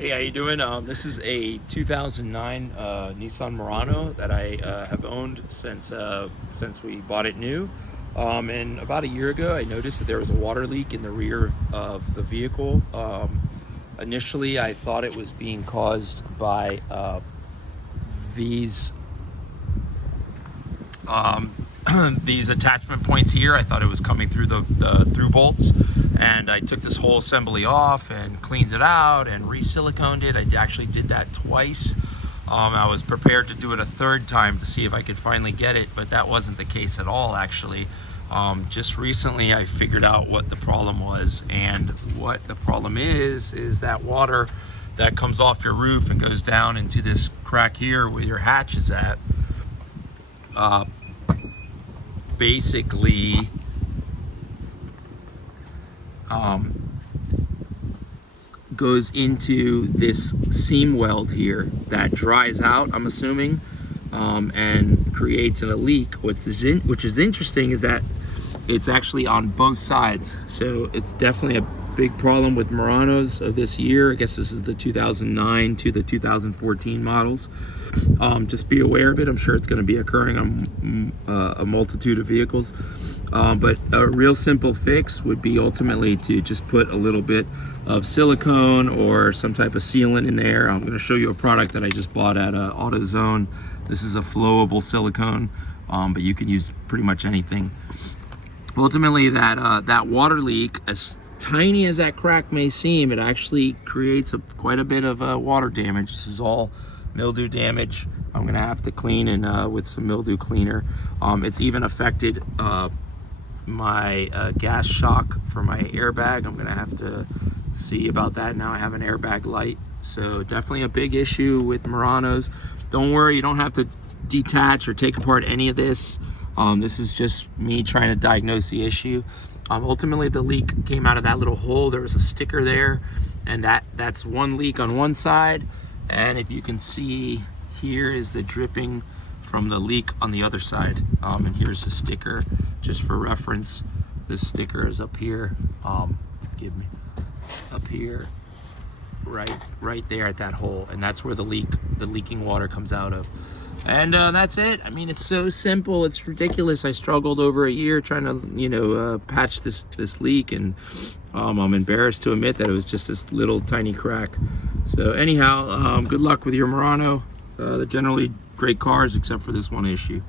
Hey, how you doing? This is a 2009 Nissan Murano that I have owned since we bought it new. And about a year ago, I noticed that there was a water leak in the rear of the vehicle. Initially, I thought it was being caused by these um, these attachment points here. I thought it was coming through the through bolts, and I took this whole assembly off and cleaned it out and re-siliconed it. I actually did that twice. I was prepared to do it a third time to see if I could finally get it, but that wasn't the case at all, actually. Just recently I figured out what the problem was, and what the problem is that water that comes off your roof and goes down into this crack here where your hatch is at, basically goes into this seam weld here that dries out, I'm assuming, and creates a leak. Which is interesting is that it's actually on both sides, so it's definitely a big problem with Muranos of this year. I guess this is the 2009 to the 2014 models. Just be aware of it. I'm sure it's going to be occurring on a multitude of vehicles. But a real simple fix would be ultimately to just put a little bit of silicone or some type of sealant in there. I'm going to show you a product that I just bought at AutoZone. This is a flowable silicone, but you can use pretty much anything. Ultimately, that water leak, as tiny as that crack may seem, it actually creates quite a bit of water damage. This is all mildew damage. I'm gonna have to clean and with some mildew cleaner. It's even affected my gas shock for my airbag. I'm gonna have to see about that. Now I have an airbag light, so definitely a big issue with Muranos. Don't worry, you don't have to detach or take apart any of this. This is just me trying to diagnose the issue. Ultimately, the leak came out of that little hole. There was a sticker there, and that's one leak on one side. And if you can see, here is the dripping from the leak on the other side. And here's the sticker, just for reference. This sticker is up here. Up here, right there at that hole, and that's where the leaking water comes out of. And that's it. I mean, it's so simple. It's ridiculous. I struggled over a year trying to, patch this leak, and I'm embarrassed to admit that it was just this little tiny crack. So anyhow, good luck with your Murano. They're generally great cars, except for this one issue.